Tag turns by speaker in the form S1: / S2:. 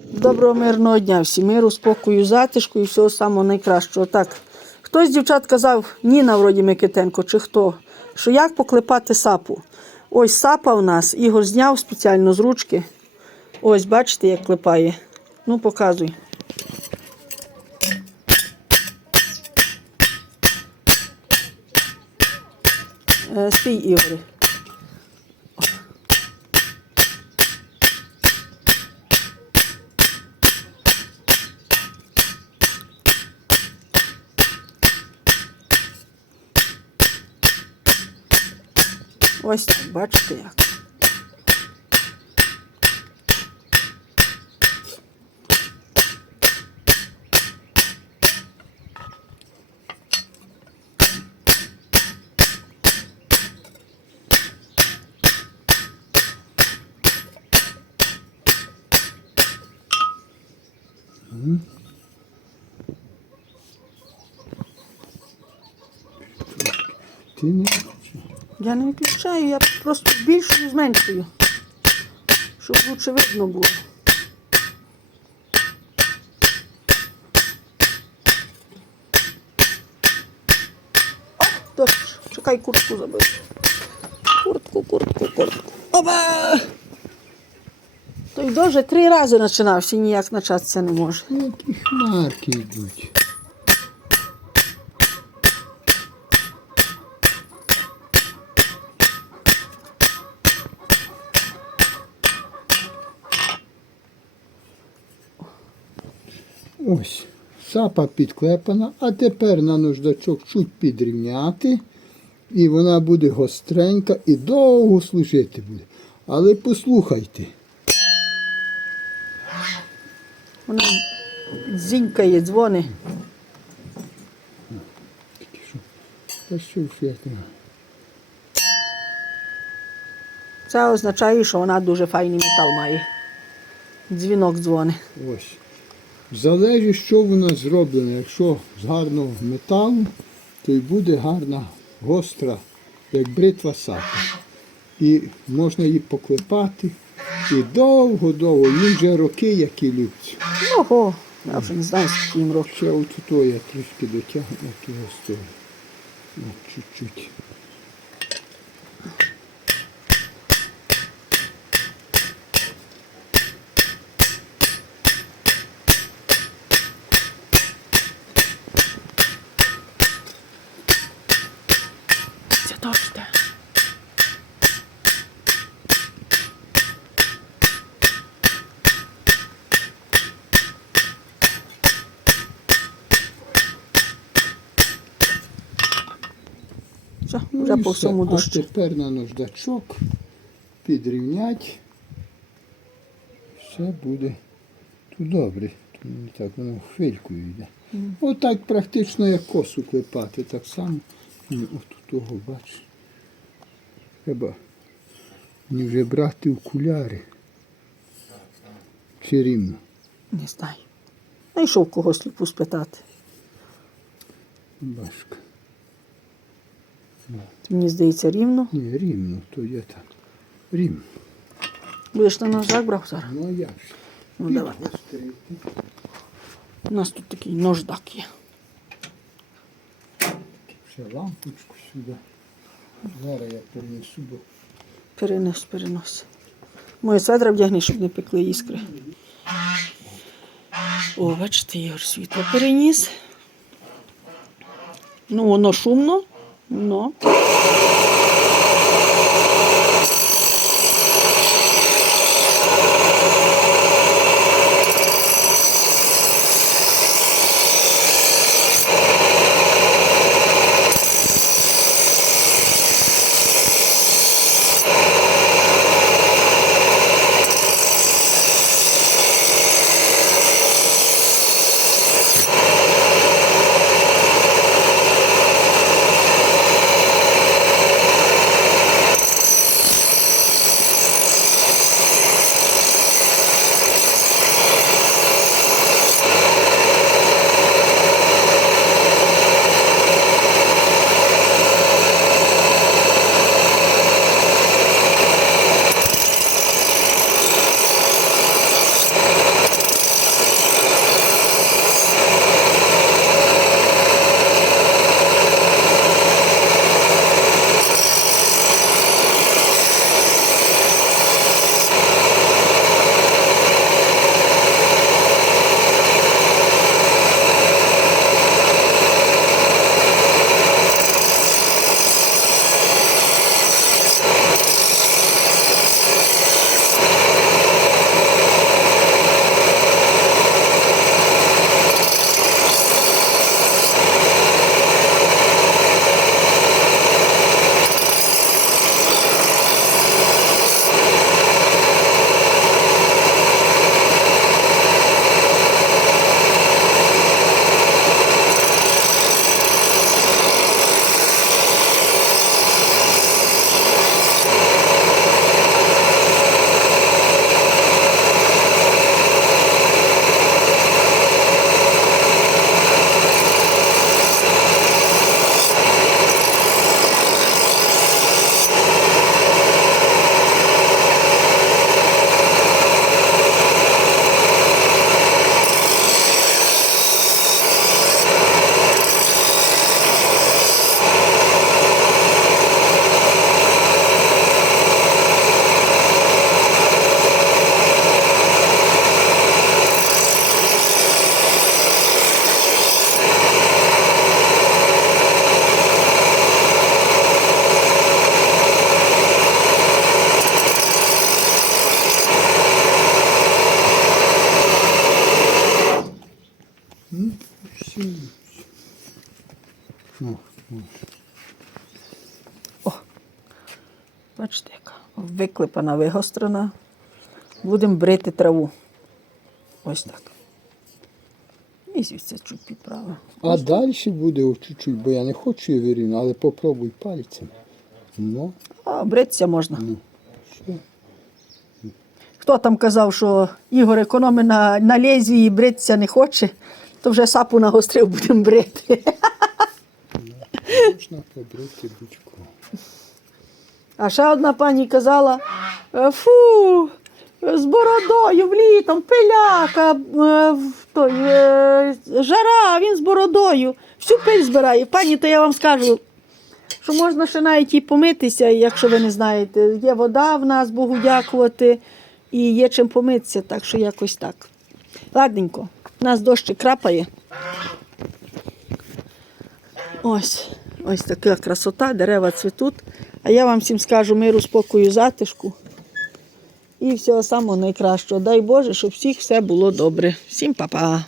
S1: Доброго мирного дня всім миру, спокою, затишку і всього самого найкращого. Так, хтось з дівчат казав, Ніна вроді Микитенко, чи хто, що як поклепати сапу. Ось сапа у нас, Ігор зняв спеціально з ручки. Ось, бачите, як клепає. Ну, показуй. Е, Стій, Ігоре. Ось так, бачите як.
S2: Ти не
S1: Я не виключаю, я просто збільшую, зменшую, щоб лучше видно було. О, дощ, чекай, куртку забив. Куртку, куртку, куртку. Оба! Той дощ три рази починався ніяк початися не може.
S2: які хмарки йдуть. Ось, сапа підклепана, а тепер на наждачок чуть підрівняти, і вона буде гостренька і довго служити буде. Але послухайте.
S1: Вона дзінькає, дзвони.
S2: Та що ж?
S1: Це означає, що вона дуже файний метал має. Дзвінок дзвони.
S2: Ось. Залежить, що вона зроблена. Якщо з гарного металу, то й буде гарна, гостра, як бритва сапа. І можна її поклепати. І довго-довго, їм вже роки, які люблять.
S1: Ого, я вже не знаю, скільки їм років.
S2: Ще от я трішки дотягну ту гостою. От чуть-чуть.
S1: Все,
S2: Ну,
S1: вже по всьому
S2: А тепер на наждачок підрівнять. Все буде тут добре. Тут не так воно хвилькою йде. Отак практично як косу клепати, так само. От того бачиш. Треба мені вже брати окуляри. Чи рівно.
S1: Не знаю. Знайшов когось сліпу спитати.
S2: Башка.
S1: Мені здається, рівно.
S2: Ні, рівно, то є так. Рівно.
S1: Будеш на ножак брав зараз?
S2: Ну як же?
S1: Ну давай. У нас тут такий нождак є.
S2: Ще лампочку сюди. Зараз я перенесу, бо
S1: Перенес, перенос. Моє сведра вдягни, щоб не пекли іскри. О, бачите, Ігор світло переніс. Ну, воно шумно, но.
S2: Ну, ну.
S1: Бачите, яка виклепана, вигострена. Будемо брити траву. Ось так. І звідси чуть підправимо.
S2: А далі буде о, чуть-чуть, бо я не хочу її вирівняти, але попробуй пальцем. Ну,
S1: А бритися можна.
S2: ну, що?
S1: Хто там казав, що Ігор економить на, на лезі і бритися не хоче, то вже сапу нагострив, будемо брити.
S2: Можна побрити будь-кого.
S1: А ще одна пані казала: «Е, фу, з бородою влітом, пиляка, е, в- той, е, жара, він з бородою. Всю пиль збирає. Пані, то я вам скажу, що можна ще навіть і помитися, якщо ви не знаєте. Є вода в нас, Богу дякувати, і є чим помитися, так що якось так. Ладненько, у нас дощ крапає. Ось, ось така красота, дерева цвітуть. А я вам всім скажу миру, спокою, затишку. І всього самого найкращого. Дай Боже, щоб всіх все було добре. Всім па-па.